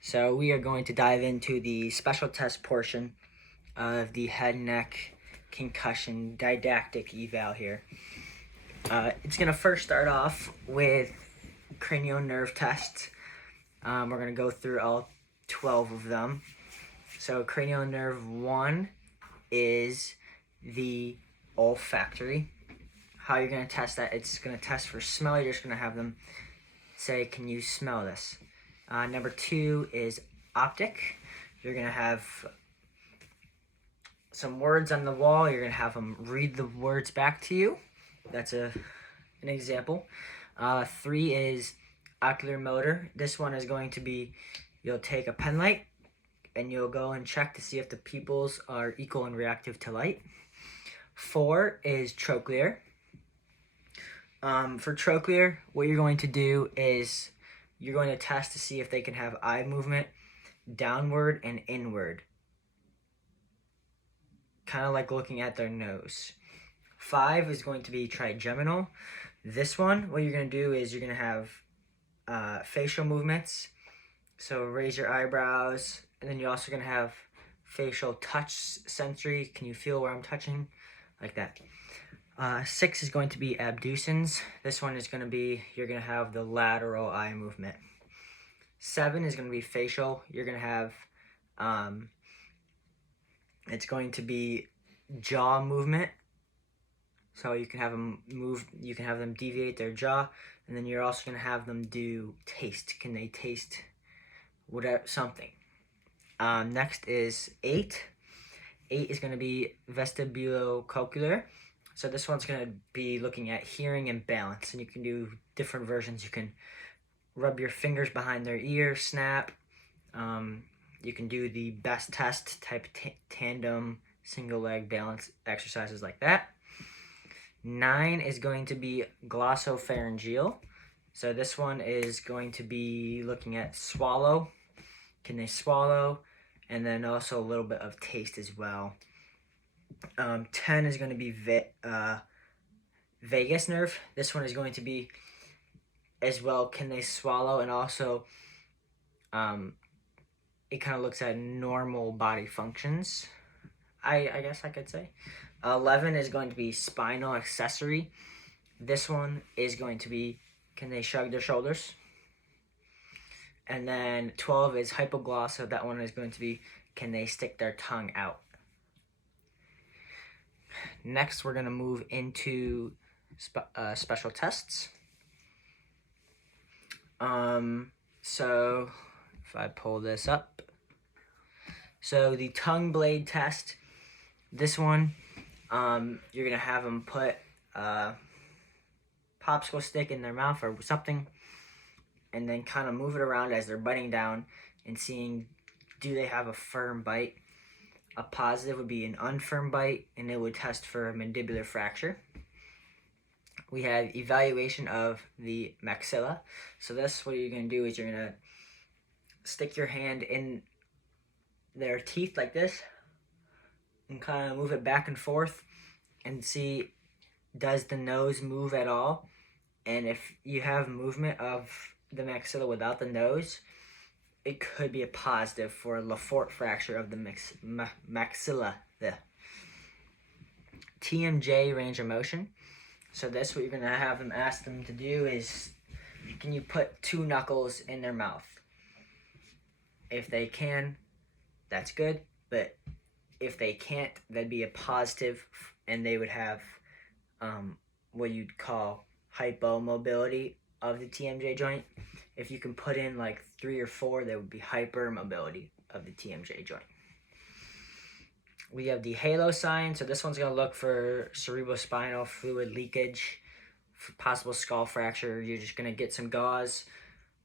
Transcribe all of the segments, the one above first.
So we are going to dive into the special test portion of the head and neck concussion didactic eval here. It's going to first start off with cranial nerve tests. We're going to go through all 12 of them. So cranial nerve 1 is the olfactory. How you're going to test that, it's going to test for smell. You're just going to have them say, can you smell this? Number 2 is optic. You're going to have some words on the wall. You're going to have them read the words back to you. That's an example. 3 is ocular motor. This one is going to be, you'll take a pen light and you'll go and check to see if the pupils are equal and reactive to light. 4 is trochlear. For trochlear, what you're going to do is you're going to test to see if they can have eye movement downward and inward, kind of like looking at their nose. 5 is going to be trigeminal. This one, what you're going to do is you're going to have facial movements. So raise your eyebrows, and then you're also going to have facial touch sensory. Can you feel where I'm touching? Like that. 6 is going to be abducens. This one is going to be, you're going to have the lateral eye movement. 7 is going to be facial. You're going to have, it's going to be jaw movement. So you can have them move, you can have them deviate their jaw, and then you're also going to have them do taste. Can they taste whatever, something? Next is 8. 8 is going to be vestibulocochlear. So this one's going to be looking at hearing and balance, and you can do different versions. You can rub your fingers behind their ear, snap. You can do the best test type tandem single leg balance exercises like that. 9 is going to be glossopharyngeal. So this one is going to be looking at swallow. Can they swallow? And then also a little bit of taste as well. 10 is going to be vagus nerve. This one is going to be as well, can they swallow? And also it kind of looks at normal body functions, I guess I could say. 11 is going to be spinal accessory. This one is going to be, can they shrug their shoulders? And then 12 is hypoglossa. That one is going to be, can they stick their tongue out? Next, we're going to move into special tests. So if I pull this up. So the tongue blade test, this one, you're going to have them put a popsicle stick in their mouth or something, and then kind of move it around as they're biting down and seeing, do they have a firm bite? A positive would be an unfirm bite, and it would test for a mandibular fracture. We have evaluation of the maxilla. So that's what you're going to do is you're going to stick your hand in their teeth like this and kind of move it back and forth and see, does the nose move at all? And if you have movement of the maxilla without the nose, it could be a positive for a Lafort fracture of the maxilla. The TMJ, range of motion. So that's what you're going to have them ask them to do is, can you put 2 knuckles in their mouth? If they can, that's good. But if they can't, that'd be a positive, and they would have what you'd call hypomobility of the TMJ joint. If you can put in like 3 or 4, that would be hypermobility of the TMJ joint. We have the halo sign. So this one's going to look for cerebrospinal fluid leakage, for possible skull fracture. You're just going to get some gauze,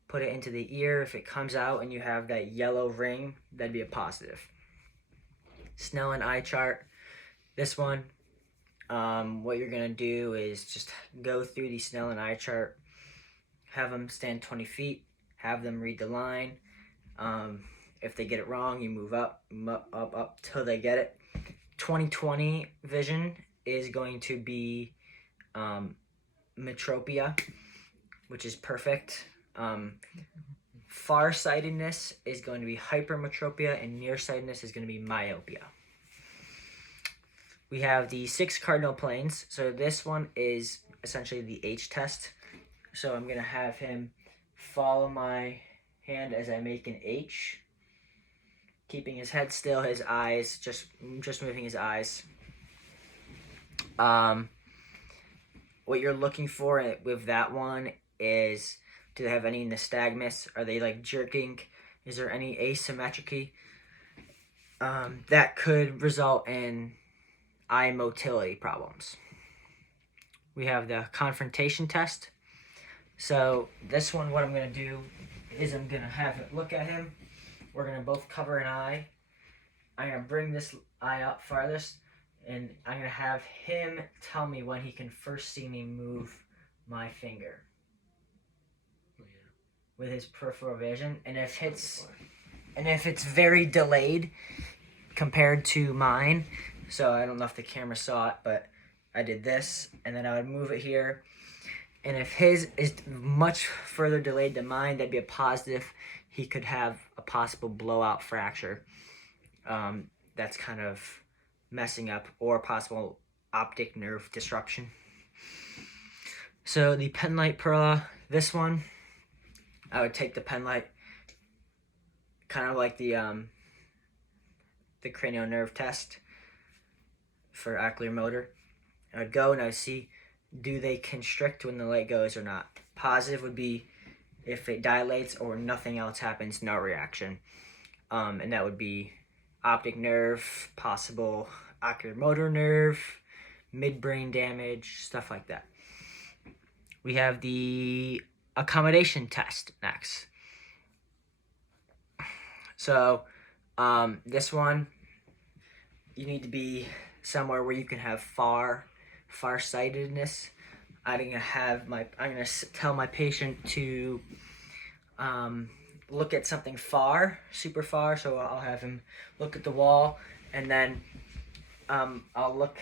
put it into the ear. If it comes out and you have that yellow ring, that'd be a positive. Snellen eye chart. This one, what you're going to do is just go through the Snellen eye chart, have them stand 20 feet, have them read the line. If they get it wrong, you move up till they get it. 20/20 vision is going to be metropia, which is perfect. farsightedness is going to be hypermetropia, and nearsightedness is going to be myopia. We have the 6 cardinal planes. So this one is essentially the H test. So I'm going to have him follow my hand as I make an H, keeping his head still, his eyes, just moving his eyes. What you're looking for with that one is, do they have any nystagmus? Are they like jerking? Is there any asymmetry? That could result in eye motility problems. We have the confrontation test. So this one, what I'm going to do is I'm going to have it look at him. We're going to both cover an eye. I'm going to bring this eye up farthest, and I'm going to have him tell me when he can first see me move my finger with his peripheral vision. And if it's very delayed compared to mine, so I don't know if the camera saw it, but I did this, and then I would move it here. And if his is much further delayed than mine, that'd be a positive. He could have a possible blowout fracture. That's kind of messing up, or possible optic nerve disruption. So the pen light perla, this one, I would take the pen light, kind of like the cranial nerve test for ocular motor. I would go and I would see, do they constrict when the light goes or not? Positive would be if it dilates or nothing else happens, no reaction. And that would be optic nerve, possible ocular motor nerve, midbrain damage, stuff like that. We have the accommodation test next. So this one, you need to be somewhere where you can have farsightedness. I'm gonna tell my patient to look at something far, super far. So I'll have him look at the wall, and then I'll look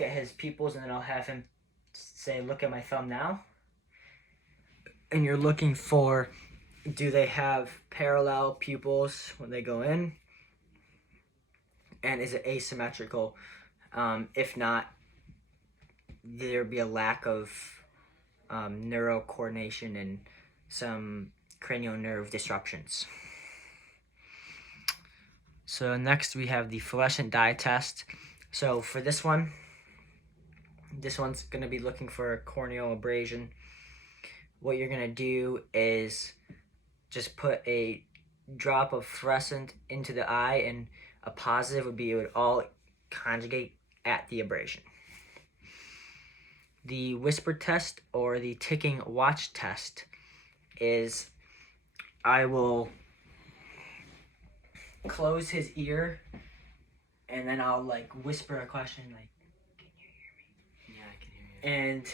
at his pupils, and then I'll have him say, "Look at my thumb now." And you're looking for, do they have parallel pupils when they go in? And is it asymmetrical? If not, there'd be a lack of neurocoordination and some cranial nerve disruptions. So next we have the fluorescent dye test. So for this one's going to be looking for a corneal abrasion. What you're going to do is just put a drop of fluorescent into the eye, and a positive would be it would all conjugate at the abrasion. The whisper test, or the ticking watch test, is I will close his ear, and then I'll like whisper a question like, "Can you hear me?" Yeah, I can hear you. And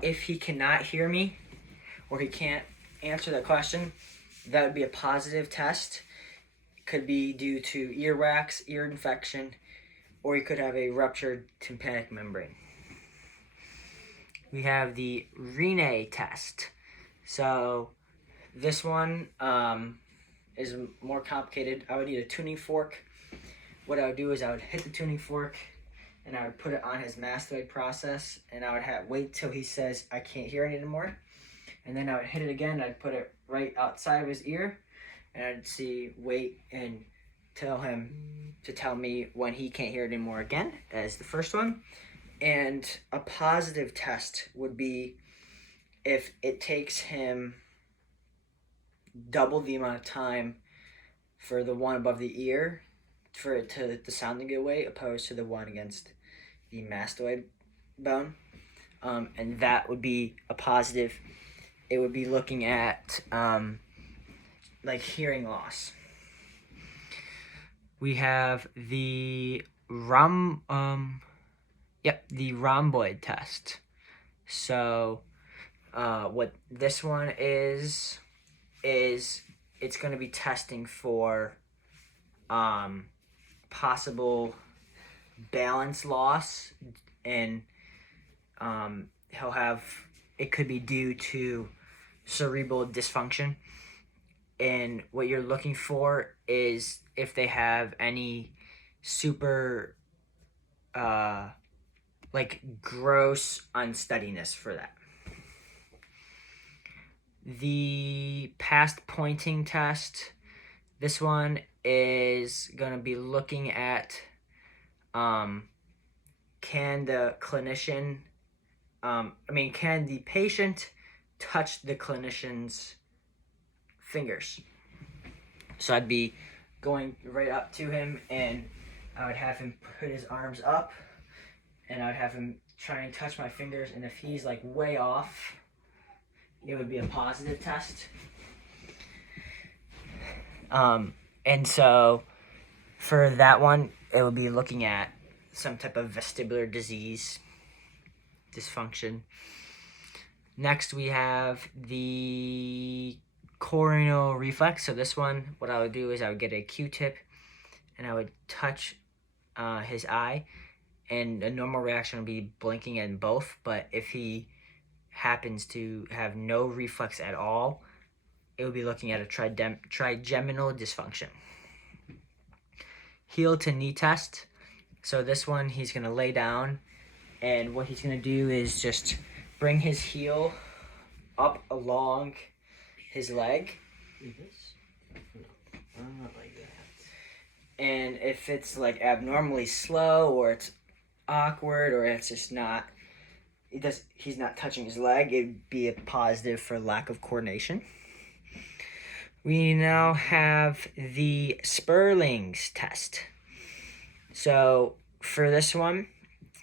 if he cannot hear me, or he can't answer the question, that would be a positive test. Could be due to earwax, ear infection, or you could have a ruptured tympanic membrane. We have the Rene test. So this one is more complicated. I would need a tuning fork. What I would do is I would hit the tuning fork, and I would put it on his mastoid process, and I would wait till he says, "I can't hear it anymore." And then I would hit it again. I'd put it right outside of his ear, and I'd wait and tell him to tell me when he can't hear it anymore again, as the first one. And a positive test would be if it takes him double the amount of time for the one above the ear for the sound to get away, opposed to the one against the mastoid bone. And that would be a positive. It would be looking at like hearing loss. We have the rhomboid test. So what this one is it's going to be testing for possible balance loss, and it could be due to cerebral dysfunction. And what you're looking for is if they have any super like gross unsteadiness for that. The past pointing test, this one is going to be looking at can the clinician, can the patient touch the clinician's fingers? So I'd be going right up to him, and I would have him put his arms up, and I would have him try and touch my fingers, and if he's like way off, it would be a positive test. And so for that one, it would be looking at some type of vestibular disease, dysfunction. Next, we have the corneal reflex. So this one, what I would do is I would get a Q-tip and I would touch his eye, and a normal reaction would be blinking in both. But if he happens to have no reflex at all, it would be looking at a trigeminal dysfunction. Heel to knee test. So this one, he's going to lay down, and what he's going to do is just bring his heel up along his leg. And if it's like abnormally slow, or it's awkward, or it's just not, he's not touching his leg, it'd be a positive for lack of coordination. We now have the Sperling's test. So for this one,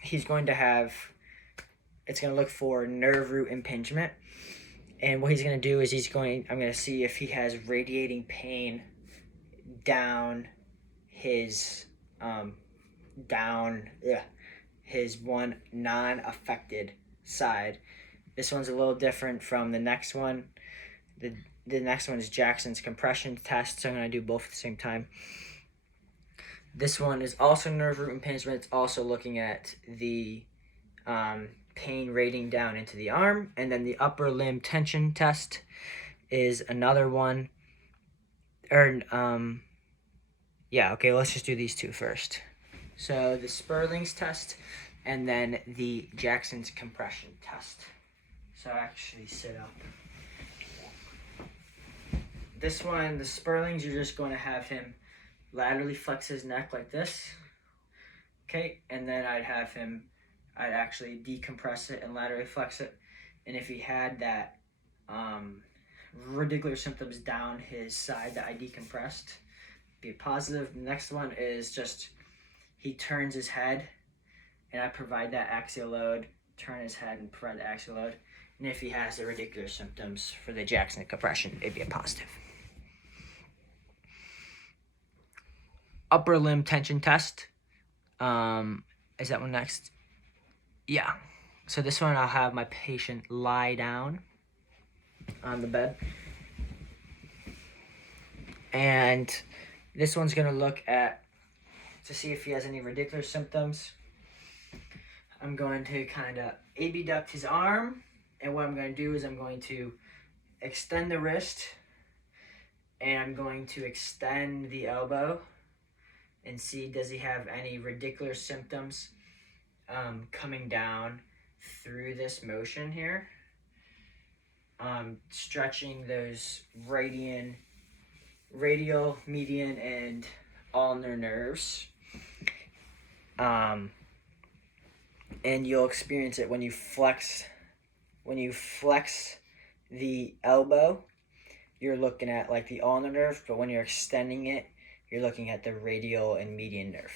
it's going to look for nerve root impingement. And what he's going to do is I'm going to see if he has radiating pain down his his one non-affected side. This one's a little different from the next one. The next one is Jackson's compression test, so I'm going to do both at the same time. This one is also nerve root impingement. It's also looking at the pain radiating down into the arm. And then the upper limb tension test is another one. Let's just do these two first. So the Sperling's test, and then the Jackson's compression test. So actually sit up. This one, the Sperling's, you're just going to have him laterally flex his neck like this. Okay, and then I'd actually decompress it and laterally flex it. And if he had that radicular symptoms down his side that I decompressed, be a positive. The next one is just he turns his head, and I provide that axial load, turn his head and provide the axial load. And if he has the radicular symptoms for the Jackson compression, it'd be a positive. Upper limb tension test. Is that one next? Yeah. So this one, I'll have my patient lie down on the bed. And this one's going to look to see if he has any radicular symptoms. I'm going to kind of abduct his arm. And what I'm going to do is I'm going to extend the wrist. And I'm going to extend the elbow. And see, does he have any radicular symptoms coming down through this motion here? Stretching those radial, median, and ulnar nerves. And you'll experience it when you flex the elbow, you're looking at like the ulnar nerve, but when you're extending it, you're looking at the radial and median nerve.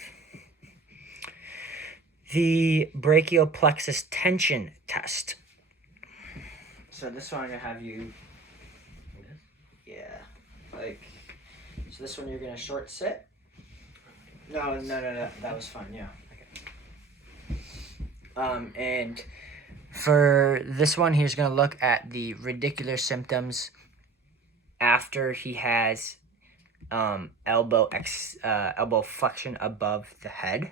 The brachial plexus tension test. So this one I'm going to have you, so this one you're going to short sit. No, that was fun, yeah. Okay. And for this one, he's going to look at the radicular symptoms after he has elbow flexion above the head.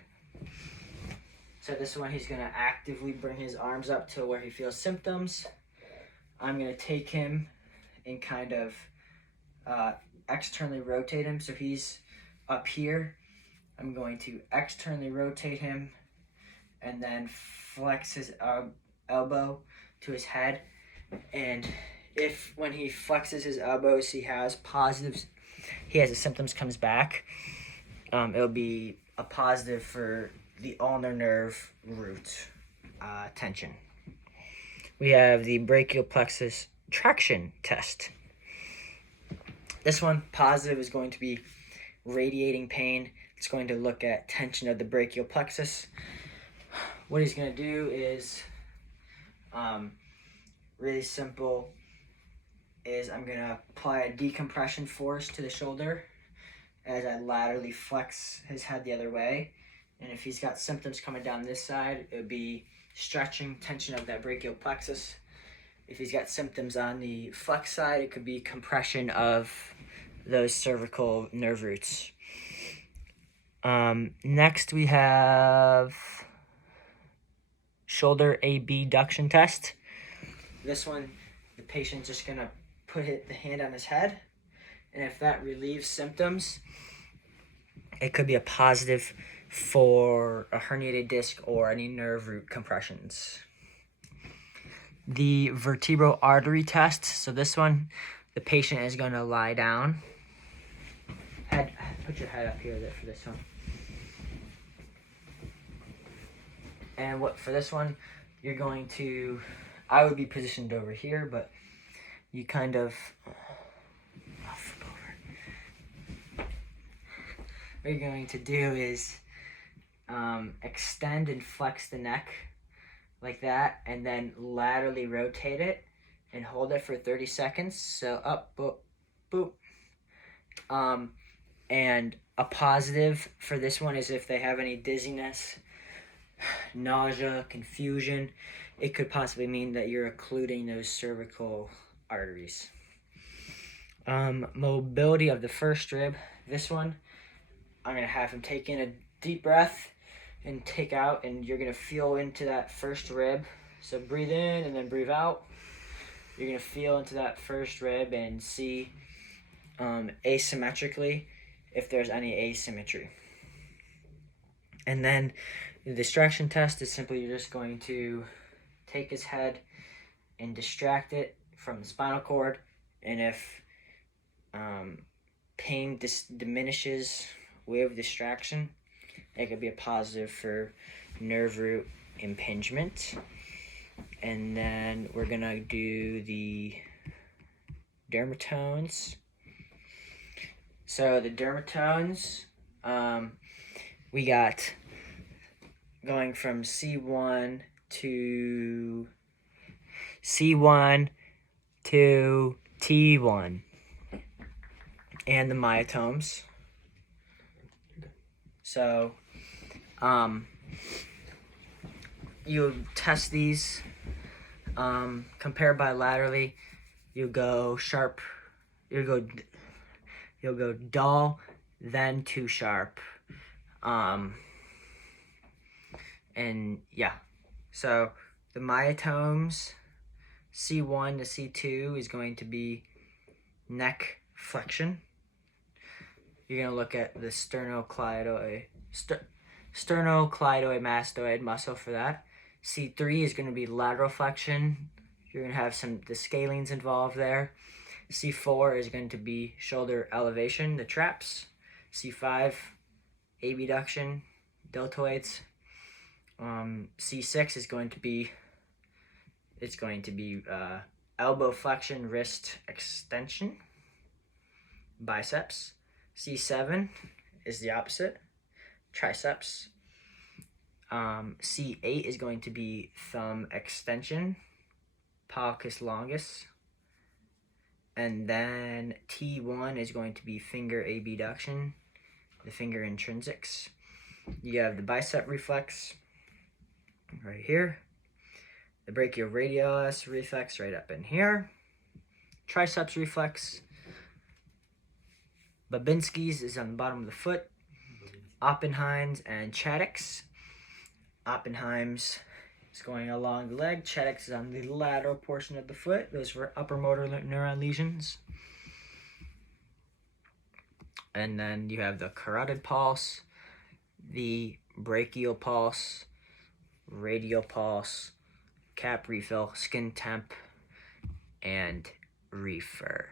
So this one, he's going to actively bring his arms up to where he feels symptoms. I'm going to take him and kind of externally rotate him. So he's up here. I'm going to externally rotate him and then flex his elbow to his head. And if when he flexes his elbows, he has positives, he has the symptoms comes back, it'll be a positive for the ulnar nerve root tension. We have the brachial plexus traction test. This one, positive, is going to be radiating pain. It's going to look at tension of the brachial plexus. What he's going to do is really simple. I'm going to apply a decompression force to the shoulder as I laterally flex his head the other way. And if he's got symptoms coming down this side, it would be stretching, tension of that brachial plexus. If he's got symptoms on the flex side, it could be compression of those cervical nerve roots. Next we have shoulder abduction test. This one, the patient's just gonna put the hand on his head, and if that relieves symptoms, it could be a positive for a herniated disc or any nerve root compressions. The vertebral artery test. So this one, the patient is going to lie down. Put your head up here for this one. And for this one, you're going to, I would be positioned over here, but you kind of, I'll flip over. What you're going to do is extend and flex the neck like that, and then laterally rotate it and hold it for 30 seconds. So up, boop, boop. And a positive for this one is if they have any dizziness, nausea, confusion, it could possibly mean that you're occluding those cervical arteries. Mobility of the first rib. This one, I'm going to have him take in a deep breath and take out, and you're going to feel into that first rib. So breathe in and then breathe out. You're going to feel into that first rib and see asymmetrically if there's any asymmetry. And then the distraction test is simply you're just going to take his head and distract it from the spinal cord, and if pain diminishes with distraction, it could be a positive for nerve root impingement. And then we're gonna do the dermatones. So the dermatones, we got going from C1 to T1 and the myotomes. So you test these, compare bilaterally. You go sharp, you'll go dull, then to sharp. And yeah, so the myotomes, C1 to C2 is going to be neck flexion. You're going to look at the sternocleidomastoid muscle for that. C3 is going to be lateral flexion. You're going to have the scalenes involved there. C4 is going to be shoulder elevation, the traps. C5, abduction, deltoids. C6 is going to be, elbow flexion, wrist extension, biceps. C7 is the opposite, triceps. C8 is going to be thumb extension, palcus longus. And then T1 is going to be finger abduction, the finger intrinsics. You have the bicep reflex right here, the brachioradialis reflex right up in here, triceps reflex. Babinski's is on the bottom of the foot, Oppenheim's and Chaddock's. Oppenheim's is going along the leg. Chetix is on the lateral portion of the foot. Those were upper motor neuron lesions. And then you have the carotid pulse, the brachial pulse, radial pulse, cap refill, skin temp, and refer.